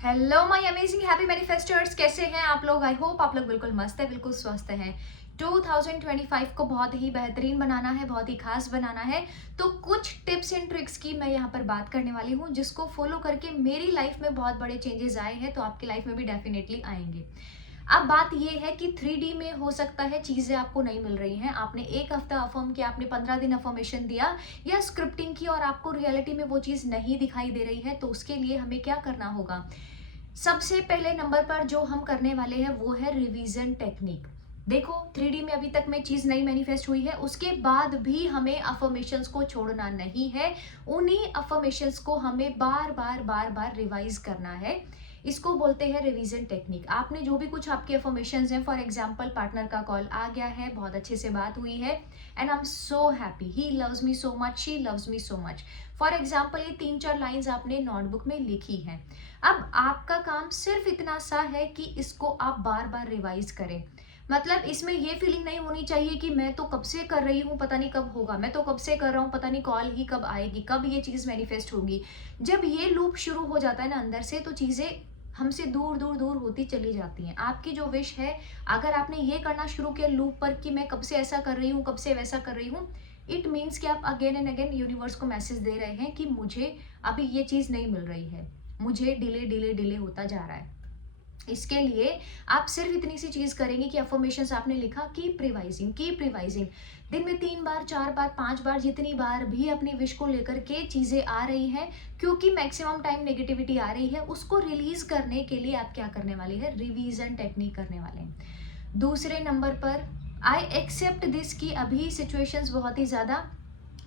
Hello my amazing happy मैनिफेस्टर्स, कैसे हैं आप लोग। आई होप आप लोग बिल्कुल मस्त है, बिल्कुल स्वस्थ हैं। 2025 को बहुत ही बेहतरीन बनाना है, बहुत ही खास बनाना है। तो कुछ टिप्स एंड ट्रिक्स की मैं यहाँ पर बात करने वाली हूँ, जिसको फॉलो करके मेरी लाइफ में बहुत बड़े चेंजेस आए हैं, तो आपकी लाइफ में भी डेफिनेटली आएंगे। अब बात ये है कि 3D में हो सकता है चीजें आपको नहीं मिल रही हैं। आपने एक हफ्ता अफर्म किया, आपने 15 दिन अफर्मेशन दिया या स्क्रिप्टिंग की, और आपको रियलिटी में वो चीज नहीं दिखाई दे रही है, तो उसके लिए हमें क्या करना होगा। सबसे पहले नंबर पर जो हम करने वाले हैं वो है रिवीजन टेक्निक। देखो, 3D में अभी तक में चीज नहीं मैनिफेस्ट हुई है, उसके बाद भी हमें अफर्मेशंस को छोड़ना नहीं है। उन्हीं अफर्मेशंस को हमें बार बार बार बार रिवाइज करना है। इसको बोलते हैं रिवीजन टेक्निक। आपने जो भी कुछ आपके अफर्मेशंस हैं, फॉर एग्जांपल पार्टनर का कॉल आ गया है, बहुत अच्छे से बात हुई है, and I am so happy, he loves me so much, she loves me so much. For example ये 3-4 लाइंस आपने नोटबुक में लिखी है। अब आपका काम सिर्फ इतना सा है कि इसको आप बार बार रिवाइज करें। मतलब इसमें ये फीलिंग नहीं होनी चाहिए कि मैं तो कब से कर रही हूँ, पता नहीं कब होगा, मैं तो कब से कर रहा हूँ, पता नहीं कॉल ही कब आएगी, कब ये चीज मैनिफेस्ट होगी। जब ये लूप शुरू हो जाता है ना अंदर से, तो चीजें हमसे दूर दूर दूर होती चली जाती हैं। आपकी जो विश है, अगर आपने ये करना शुरू किया लूप पर कि मैं कब से ऐसा कर रही हूँ, कब से वैसा कर रही हूँ, इट मीन्स कि आप अगेन एंड अगेन यूनिवर्स को मैसेज दे रहे हैं कि मुझे अभी ये चीज नहीं मिल रही है, मुझे डिले डिले डिले होता जा रहा है। इसके लिए आप सिर्फ इतनी सी चीज करेंगे कि अफर्मेशंस आपने लिखा, कीप रिवाइजिंग, कीप रिवाइजिंग। दिन में 3 बार, 4 बार, 5 बार, जितनी बार भी अपनी विश को लेकर के चीजें आ रही हैं, क्योंकि मैक्सिमम टाइम नेगेटिविटी आ रही है, उसको रिलीज करने के लिए आप क्या करने वाले हैं, रिवीजन टेक्निक करने वाले हैं। दूसरे नंबर पर, आई एक्सेप्ट दिस की अभी सिचुएशंस बहुत ही ज्यादा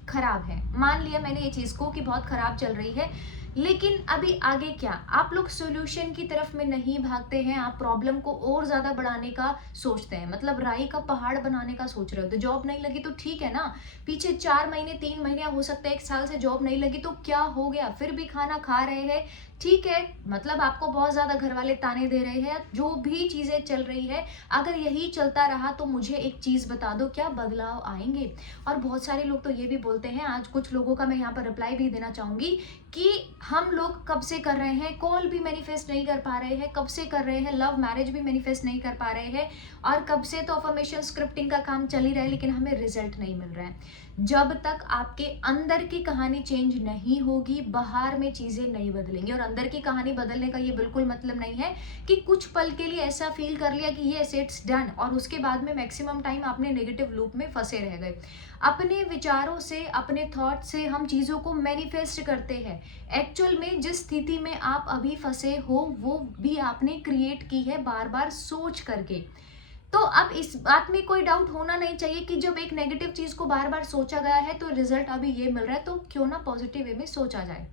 खराब है। मान लिया मैंने ये चीज को कि बहुत खराब चल रही है, लेकिन अभी आगे क्या। आप लोग सॉल्यूशन की तरफ में नहीं भागते हैं, आप प्रॉब्लम को और ज्यादा बढ़ाने का सोचते हैं। मतलब राई का पहाड़ बनाने का सोच रहे हो। तो जॉब नहीं लगी तो ठीक है ना, पीछे 4 महीने 3 महीने, हो सकता है 1 साल से जॉब नहीं लगी, तो क्या हो गया, फिर भी खाना खा रहे हैं, ठीक है। मतलब आपको बहुत ज्यादा घर वाले ताने दे रहे हैं, जो भी चीजें चल रही है, अगर यही चलता रहा तो मुझे एक चीज बता दो, क्या बदलाव आएंगे। और बहुत सारे लोग तो ये भी बोलते हैं, आज कुछ लोगों का मैं यहाँ पर रिप्लाई भी देना चाहूंगी, कि हम लोग कब से कर रहे हैं, कॉल भी मैनिफेस्ट नहीं कर पा रहे हैं, कब से कर रहे हैं, लव मैरिज भी मैनिफेस्ट नहीं कर पा रहे हैं, और कब से तो अफर्मेशन स्क्रिप्टिंग का काम चल ही रहा है, लेकिन हमें रिजल्ट नहीं मिल रहा है। जब तक आपके अंदर की कहानी चेंज नहीं होगी, बाहर में चीजें नहीं बदलेंगी। और अंदर की कहानी बदलने का ये बिल्कुल मतलब नहीं है कि कुछ पल के लिए ऐसा फील कर लिया कि ये इट्स डन, और उसके बाद में मैक्सिमम टाइम आपने नेगेटिव लूप में फंसे रह गए। अपने विचारों से, अपने थॉट से हम चीजों को मैनिफेस्ट करते हैं। एक्चुअल में जिस स्थिति में आप अभी फंसे हो, वो भी आपने क्रिएट की है बार बार सोच करके। तो अब इस बात में कोई डाउट होना नहीं चाहिए कि जब एक नेगेटिव चीज को बार बार सोचा गया है तो रिजल्ट अभी ये मिल रहा है, तो क्यों ना पॉजिटिव वे में सोचा जाए।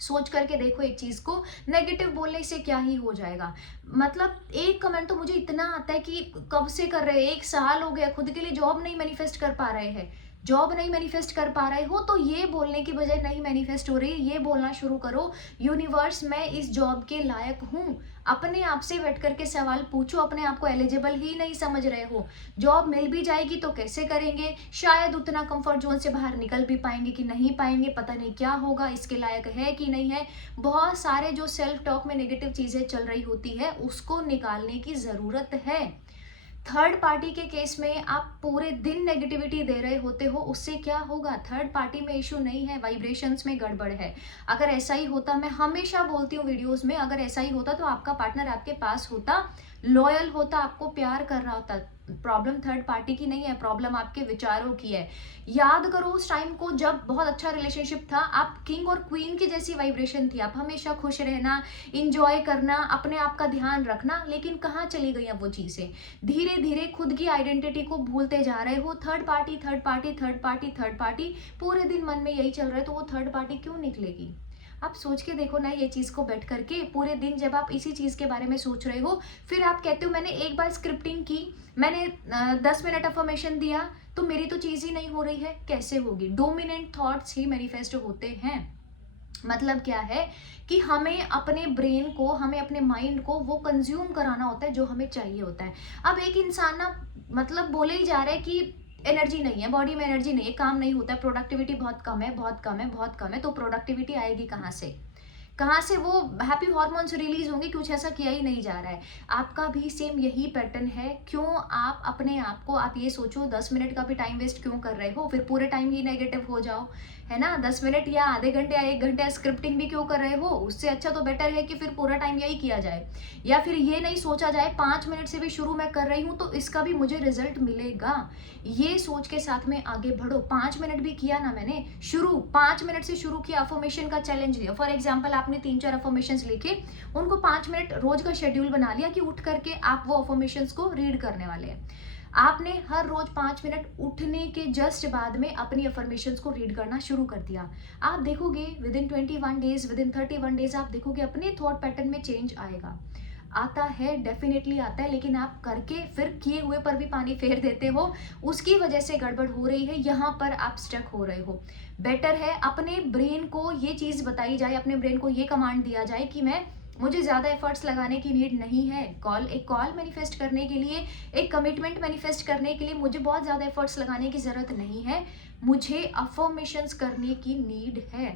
सोच करके देखो एक चीज को, नेगेटिव बोलने से क्या ही हो जाएगा। मतलब एक कमेंट तो मुझे इतना आता है कि कब से कर रहे हैं, 1 साल हो गया, खुद के लिए जॉब नहीं मैनिफेस्ट कर पा रहे हैं। जॉब नहीं मैनिफेस्ट कर पा रहे हो तो ये बोलने की बजाय नहीं मैनिफेस्ट हो रही है, ये बोलना शुरू करो, यूनिवर्स मैं इस जॉब के लायक हूँ। अपने आप से बैठ करके सवाल पूछो, अपने आप को एलिजिबल ही नहीं समझ रहे हो, जॉब मिल भी जाएगी तो कैसे करेंगे, शायद उतना कंफर्ट जोन से बाहर निकल भी पाएंगे कि नहीं पाएंगे, पता नहीं क्या होगा, इसके लायक है कि नहीं है। बहुत सारे जो सेल्फ टॉक में नेगेटिव चीजें चल रही होती है, उसको निकालने की जरूरत है। थर्ड पार्टी के केस में आप पूरे दिन नेगेटिविटी दे रहे होते हो, उससे क्या होगा। थर्ड पार्टी में इशू नहीं है, वाइब्रेशंस में गड़बड़ है। अगर ऐसा ही होता, मैं हमेशा बोलती हूँ वीडियोस में, अगर ऐसा ही होता तो आपका पार्टनर आपके पास होता, लॉयल होता, आपको प्यार कर रहा होता। प्रॉब्लम थर्ड पार्टी की नहीं है, प्रॉब्लम आपके विचारों की है। याद करो उस टाइम को जब बहुत अच्छा रिलेशनशिप था, आप किंग और क्वीन की जैसी वाइब्रेशन थी, आप हमेशा खुश रहना, इंजॉय करना, अपने आप का ध्यान रखना, लेकिन कहाँ चली गई अब वो चीजें। धीरे धीरे खुद की आइडेंटिटी को भूलते जा रहे हो। Third party, third party, third party, third party, पूरे दिन मन में यही चल रहा है, तो वो थर्ड पार्टी क्यों निकलेगी। आप सोच के देखो ना ये चीज को बैठ करके, पूरे दिन जब आप इसी चीज के बारे में सोच रहे हो, फिर आप कहते हो मैंने एक बार स्क्रिप्टिंग की, मैंने 10 मिनट अफर्मेशन दिया, तो मेरी तो चीज ही नहीं हो रही है, कैसे होगी। डोमिनेंट थॉट्स ही मैनिफेस्ट होते हैं। मतलब क्या है कि हमें अपने ब्रेन को, हमें अपने माइंड को वो कंज्यूम कराना होता है जो हमें चाहिए होता है। अब एक इंसान ना, मतलब बोले ही जा रहा है कि एनर्जी नहीं है, बॉडी में एनर्जी नहीं है, काम नहीं होता है, प्रोडक्टिविटी बहुत कम है, बहुत कम है, बहुत कम है, तो प्रोडक्टिविटी आएगी कहाँ से। कहाँ से वो हैप्पी हॉर्मोन्स रिलीज होंगे, कुछ ऐसा किया ही नहीं जा रहा है। आपका भी सेम यही पैटर्न है। क्यों आप अपने आप को, आप ये सोचो 10 मिनट का भी टाइम वेस्ट क्यों कर रहे हो, फिर पूरे टाइम ही नेगेटिव हो जाओ, है ना। 10 मिनट या आधे घंटे या 1 घंटे स्क्रिप्टिंग भी क्यों कर रहे हो, उससे अच्छा तो बेटर है कि फिर पूरा टाइम यही किया जाए। या फिर ये नहीं सोचा जाए 5 मिनट से भी शुरू मैं कर रही हूँ तो इसका भी मुझे रिजल्ट मिलेगा, ये सोच के साथ में आगे बढ़ो। 5 मिनट भी किया ना मैंने शुरू, 5 मिनट से शुरू किया, अफर्मेशन का चैलेंज लिया। फॉर एग्जाम्पल आपने 3-4 अफर्मेशंस लिखे, उनको 5 मिनट रोज का शेड्यूल बना लिया कि उठ करके आप वो अफर्मेशंस को रीड करने वाले हैं। आपने हर रोज 5 मिनट उठने के जस्ट बाद में अपनी अफर्मेशंस को रीड करना शुरू कर दिया। आप देखोगे with in 21 days, with in 31 days आप देखोगे अपने थॉट पैटर्न में चेंज आएगा। आता है, डेफिनेटली आता है, लेकिन आप करके फिर किए हुए पर भी पानी फेर देते हो, उसकी वजह से गड़बड़ हो रही है, यहाँ पर आप स्टक हो रहे हो। बेटर है अपने ब्रेन को ये चीज़ बताई जाए, अपने ब्रेन को ये कमांड दिया जाए कि मुझे ज़्यादा एफर्ट्स लगाने की नीड नहीं है। एक कॉल मैनिफेस्ट करने के लिए, एक कमिटमेंट मैनिफेस्ट करने के लिए मुझे बहुत ज़्यादा एफर्ट्स लगाने की ज़रूरत नहीं है, मुझे अफर्मेशंस करने की नीड है।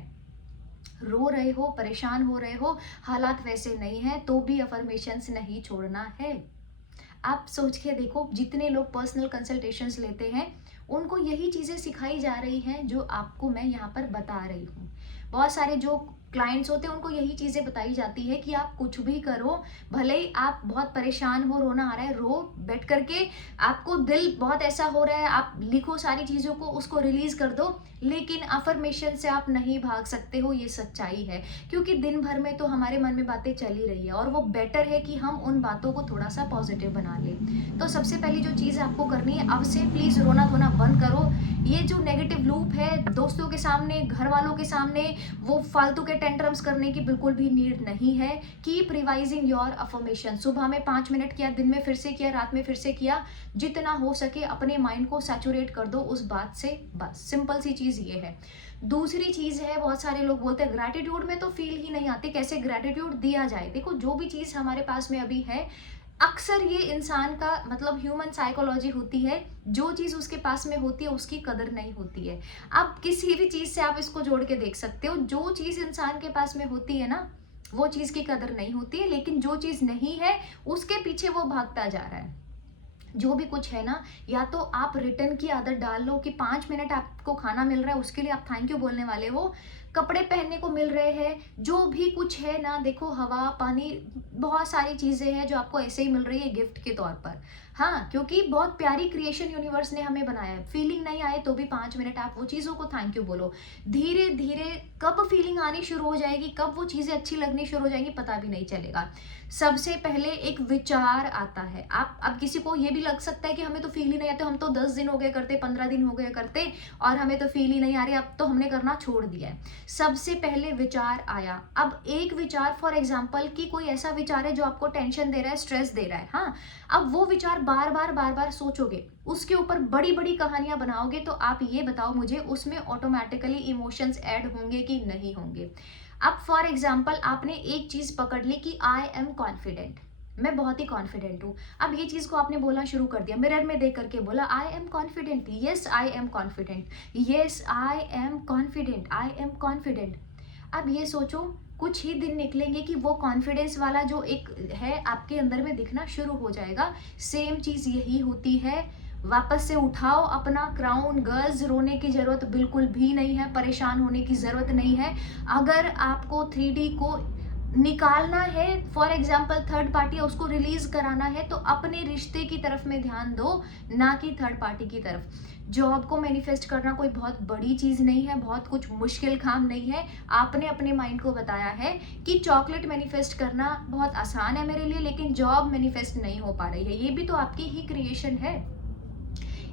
रो रहे हो, परेशान हो रहे हो, हालात वैसे नहीं है तो भी अफर्मेशंस नहीं छोड़ना है। आप सोच के देखो, जितने लोग पर्सनल कंसल्टेशंस लेते हैं उनको यही चीज़ें सिखाई जा रही हैं जो आपको मैं यहाँ पर बता रही हूँ। बहुत सारे जो क्लाइंट्स होते हैं उनको यही चीज़ें बताई जाती है कि आप कुछ भी करो, भले ही आप बहुत परेशान हो, रोना आ रहा है, रो बैठ करके, आपको दिल बहुत ऐसा हो रहा है, आप लिखो सारी चीज़ों को, उसको रिलीज कर दो, लेकिन अफर्मेशन से आप नहीं भाग सकते हो, ये सच्चाई है। क्योंकि दिन भर में तो हमारे मन में बातें चल ही रही है और वो बेटर है कि हम उन बातों को थोड़ा सा पॉजिटिव बना लें। तो सबसे पहली जो चीज़ आपको करनी है, अब से प्लीज़ रोना धोना बंद करो। ये जो नेगेटिव लूप है, दोस्तों के सामने, घर वालों के सामने वो फालतू के टेंट्रम्स करने की बिल्कुल भी नीड नहीं है। Keep revising your affirmation. सुबह में 5 मिनट किया, दिन में फिर से किया, रात में फिर से किया, जितना हो सके अपने माइंड को सैचुरेट कर दो उस बात से, बस सिंपल सी चीज़ ये है। दूसरी चीज़ है, बहुत सारे लोग बोलते हैं ग्रैटिट्यूड में तो फील ही नहीं आती, कैसे ग्रैटिट्यूड दिया जाए। देखो, जो भी चीज़ हमारे पास में अभी है, अक्सर ये इंसान का मतलब ह्यूमन साइकोलॉजी होती है, जो चीज़ उसके पास में होती है उसकी कदर नहीं होती है। आप किसी भी चीज़ से आप इसको जोड़ के देख सकते हो, जो चीज़ इंसान के पास में होती है ना, वो चीज़ की कदर नहीं होती है, लेकिन जो चीज़ नहीं है उसके पीछे वो भागता जा रहा है। जो भी कुछ है ना, या तो आप रिटर्न की आदत डाल लो कि 5 मिनट आपको खाना मिल रहा है उसके लिए आप थैंक यू बोलने वाले हो, कपड़े पहनने को मिल रहे हैं, जो भी कुछ है ना, देखो हवा पानी, बहुत सारी चीज़ें हैं जो आपको ऐसे ही मिल रही है गिफ्ट के तौर पर। हाँ, क्योंकि बहुत प्यारी क्रिएशन यूनिवर्स ने हमें बनाया है। फीलिंग नहीं आए तो भी 5 मिनट आप वो चीज़ों को थैंक यू बोलो। धीरे धीरे कब फीलिंग आनी शुरू हो जाएगी, कब वो चीज़ें अच्छी लगनी शुरू हो जाएंगी, पता भी नहीं चलेगा। सबसे पहले एक विचार आता है। आप अब किसी को ये भी लग सकता है कि हमें तो फील ही नहीं आते, हम तो 10 दिन हो गए करते, 15 दिन हो गए करते और हमें तो फील ही नहीं आ रही, अब तो हमने करना छोड़ दिया है। सबसे पहले विचार आया, अब एक विचार फॉर एग्जाम्पल कि कोई ऐसा विचार है जो आपको टेंशन दे रहा है, स्ट्रेस दे रहा है, हाँ, अब वो विचार बार बार सोचोगे, उसके ऊपर बड़ी बड़ी कहानियां बनाओगे, तो आप ये बताओ मुझे, उसमें ऑटोमेटिकली इमोशंस ऐड होंगे कि नहीं होंगे। अब फॉर एग्जाम्पल आपने एक चीज पकड़ ली कि आई एम कॉन्फिडेंट, मैं बहुत ही कॉन्फिडेंट हूँ। अब ये चीज को आपने बोलना शुरू कर दिया, मिरर में देख करके बोला I am confident, yes I am confident, yes I am confident, I am confident. अब ये सोचो, कुछ ही दिन निकलेंगे कि वो कॉन्फिडेंस वाला जो एक है आपके अंदर में दिखना शुरू हो जाएगा। सेम चीज़ यही होती है, वापस से उठाओ अपना क्राउन। गर्ल्स, रोने की ज़रूरत बिल्कुल भी नहीं है, परेशान होने की ज़रूरत नहीं है। अगर आपको 3D को निकालना है, फॉर एग्जाम्पल थर्ड पार्टी, उसको रिलीज कराना है, तो अपने रिश्ते की तरफ में ध्यान दो, ना कि थर्ड पार्टी की तरफ। जॉब को मैनिफेस्ट करना कोई बहुत बड़ी चीज़ नहीं है, बहुत कुछ मुश्किल काम नहीं है। आपने अपने माइंड को बताया है कि चॉकलेट मैनिफेस्ट करना बहुत आसान है मेरे लिए, लेकिन जॉब मैनिफेस्ट नहीं हो पा रही है, ये भी तो आपकी ही क्रिएशन है।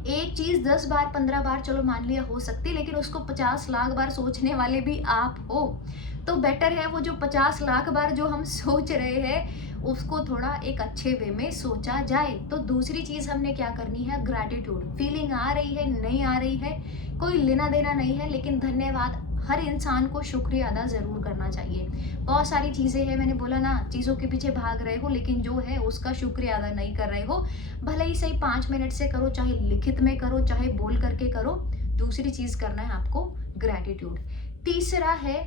एक चीज़ 10 बार 15 बार चलो मान लिया हो सकती, लेकिन उसको 50 लाख बार सोचने वाले भी आप हो। तो बेटर है वो जो 50 लाख बार जो हम सोच रहे हैं उसको थोड़ा एक अच्छे वे में सोचा जाए। तो दूसरी चीज़ हमने क्या करनी है, ग्रैटिट्यूड। फीलिंग आ रही है नहीं आ रही है कोई लेना देना नहीं है, लेकिन धन्यवाद, हर इंसान को शुक्रिया अदा ज़रूर करना चाहिए। बहुत सारी चीज़ें हैं, मैंने बोला ना, चीज़ों के पीछे भाग रहे हो लेकिन जो है उसका शुक्रिया अदा नहीं कर रहे हो। भले ही सही 5 मिनट से करो, चाहे लिखित में करो, चाहे बोल करके करो। दूसरी चीज़ करना है आपको ग्रैटिट्यूड। तीसरा है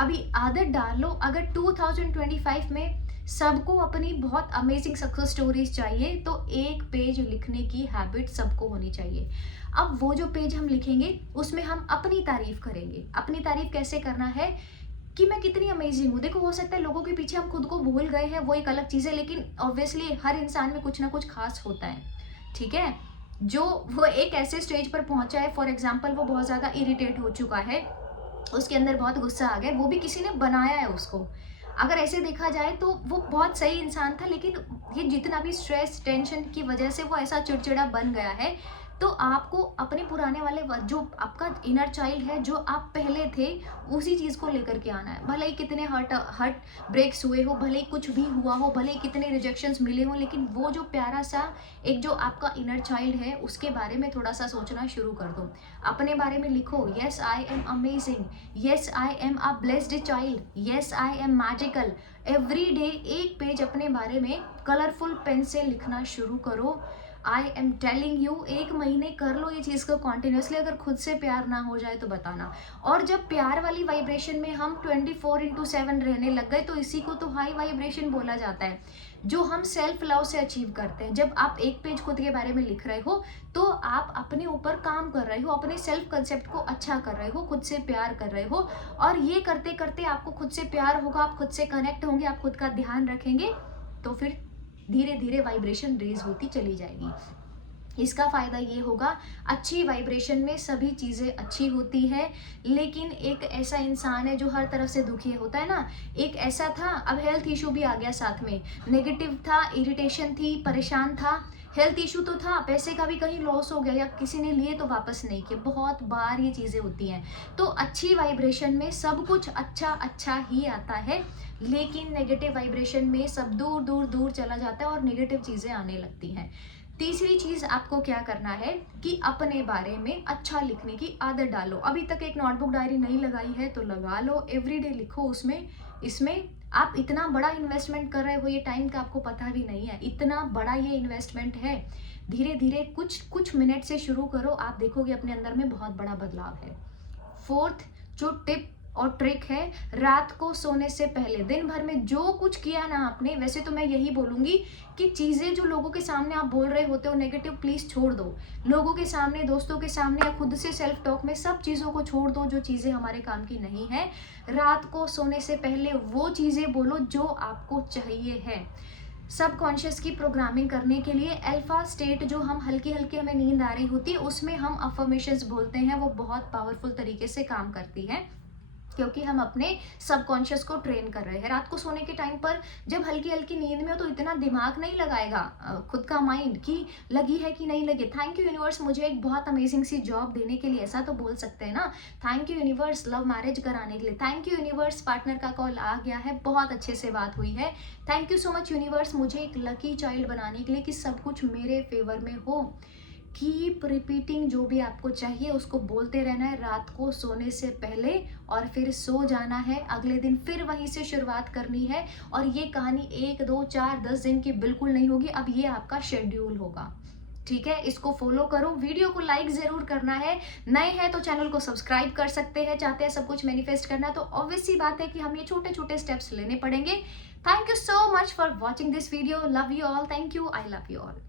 अभी आदत डाल लो। अगर 2025 में सबको अपनी बहुत अमेजिंग सक्सेस स्टोरीज चाहिए तो एक पेज लिखने की हैबिट सबको होनी चाहिए। अब वो जो पेज हम लिखेंगे उसमें हम अपनी तारीफ करेंगे। अपनी तारीफ कैसे करना है कि मैं कितनी अमेजिंग हूँ। देखो, हो सकता है लोगों के पीछे हम खुद को भूल गए हैं, वो एक अलग चीज़ है, लेकिन ऑब्वियसली हर इंसान में कुछ ना कुछ खास होता है, ठीक है। जो वो एक ऐसे स्टेज पर पहुंचा है, फॉर एग्जाम्पल वो बहुत ज़्यादा इरिटेट हो चुका है, उसके अंदर बहुत गुस्सा आ गया, वो भी किसी ने बनाया है उसको। अगर ऐसे देखा जाए तो वो बहुत सही इंसान था, लेकिन ये जितना भी स्ट्रेस टेंशन की वजह से वो ऐसा चिड़चिड़ा बन गया है। तो आपको अपने पुराने वाले जो आपका इनर चाइल्ड है, जो आप पहले थे, उसी चीज़ को लेकर के आना है। भले ही कितने हर्ट ब्रेक्स हुए हो, भले ही कुछ भी हुआ हो, भले ही कितने रिजेक्शंस मिले हो, लेकिन वो जो प्यारा सा एक जो आपका इनर चाइल्ड है उसके बारे में थोड़ा सा सोचना शुरू कर दो। अपने बारे में लिखो, yes I am amazing, yes I am a blessed child, yes I am magical. Every day एक पेज अपने बारे में कलरफुल पेन से लिखना शुरू करो। आई एम टेलिंग यू, एक महीने कर लो ये चीज़ को कॉन्टिन्यूसली। अगर खुद से प्यार ना हो जाए तो बताना। और जब प्यार वाली वाइब्रेशन में हम 24/7 रहने लग गए तो इसी को तो हाई वाइब्रेशन बोला जाता है, जो हम सेल्फ लव से अचीव करते हैं। जब आप एक पेज खुद के बारे में लिख रहे हो तो आप अपने ऊपर काम कर रहे हो, अपने सेल्फ कंसेप्ट को अच्छा कर रहे हो, खुद से प्यार कर रहे हो। और ये करते करते आपको खुद से प्यार होगा, आप खुद से कनेक्ट होंगे, आप खुद का ध्यान रखेंगे, तो फिर धीरे धीरे वाइब्रेशन रेज होती चली जाएगी। इसका फ़ायदा ये होगा, अच्छी वाइब्रेशन में सभी चीज़ें अच्छी होती है। लेकिन एक ऐसा इंसान है जो हर तरफ से दुखी होता है ना, एक ऐसा था, अब हेल्थ इशू भी आ गया साथ में, नेगेटिव था, इरिटेशन थी, परेशान था, हेल्थ इशू तो था, पैसे का भी कहीं लॉस हो गया या किसी ने लिए तो वापस नहीं किए, बहुत बार ये चीज़ें होती हैं। तो अच्छी वाइब्रेशन में सब कुछ अच्छा अच्छा ही आता है, लेकिन नेगेटिव वाइब्रेशन में सब दूर दूर दूर चला जाता है और नेगेटिव चीज़ें आने लगती हैं। तीसरी चीज़ आपको क्या करना है कि अपने बारे में अच्छा लिखने की आदत डालो। अभी तक एक नोटबुक डायरी नहीं लगाई है तो लगा लो, एवरीडे लिखो उसमें। इसमें आप इतना बड़ा इन्वेस्टमेंट कर रहे हो, ये टाइम का आपको पता भी नहीं है, इतना बड़ा ये इन्वेस्टमेंट है। धीरे धीरे कुछ कुछ मिनट से शुरू करो, आप देखोगे अपने अंदर में बहुत बड़ा बदलाव है। फोर्थ जो टिप और ट्रिक है, रात को सोने से पहले दिन भर में जो कुछ किया ना आपने, वैसे तो मैं यही बोलूँगी कि चीज़ें जो लोगों के सामने आप बोल रहे होते हो नेगेटिव, प्लीज़ छोड़ दो। लोगों के सामने, दोस्तों के सामने या खुद से सेल्फ टॉक में सब चीज़ों को छोड़ दो जो चीज़ें हमारे काम की नहीं है। रात को सोने से पहले वो चीज़ें बोलो जो आपको चाहिए है। सबकॉन्शियस की प्रोग्रामिंग करने के लिए अल्फा स्टेट, जो हम हल्की हल्की हमें नींद आ रही होती है, उसमें हम अफर्मेशंस बोलते हैं, वो बहुत पावरफुल तरीके से काम करती है, क्योंकि हम अपने सबकॉन्शियस को ट्रेन कर रहे हैं। रात को सोने के टाइम पर जब हल्की हल्की नींद में हो तो इतना दिमाग नहीं लगाएगा खुद का माइंड कि लगी है कि नहीं लगी। थैंक यू यूनिवर्स मुझे एक बहुत अमेजिंग सी जॉब देने के लिए, ऐसा तो बोल सकते हैं ना। Thank you universe love marriage कराने के लिए। थैंक यू यूनिवर्स पार्टनर का कॉल आ गया है, बहुत अच्छे से बात हुई है। Thank you so much universe मुझे एक लकी चाइल्ड बनाने के लिए कि सब कुछ मेरे फेवर में हो। कीप रिपीटिंग, जो भी आपको चाहिए उसको बोलते रहना है रात को सोने से पहले, और फिर सो जाना है। अगले दिन फिर वहीं से शुरुआत करनी है। और ये कहानी 1 2 4 10 दिन की बिल्कुल नहीं होगी, अब ये आपका शेड्यूल होगा, ठीक है। इसको फॉलो करो, वीडियो को लाइक जरूर करना है। नए हैं तो चैनल को सब्सक्राइब कर सकते हैं। चाहते हैं सब कुछ मैनिफेस्ट करना तो ऑब्वियस सी बात है कि हम ये छोटे छोटे स्टेप्स लेने पड़ेंगे। Thank you so much for watching this video, love you all, thank you, I love you all.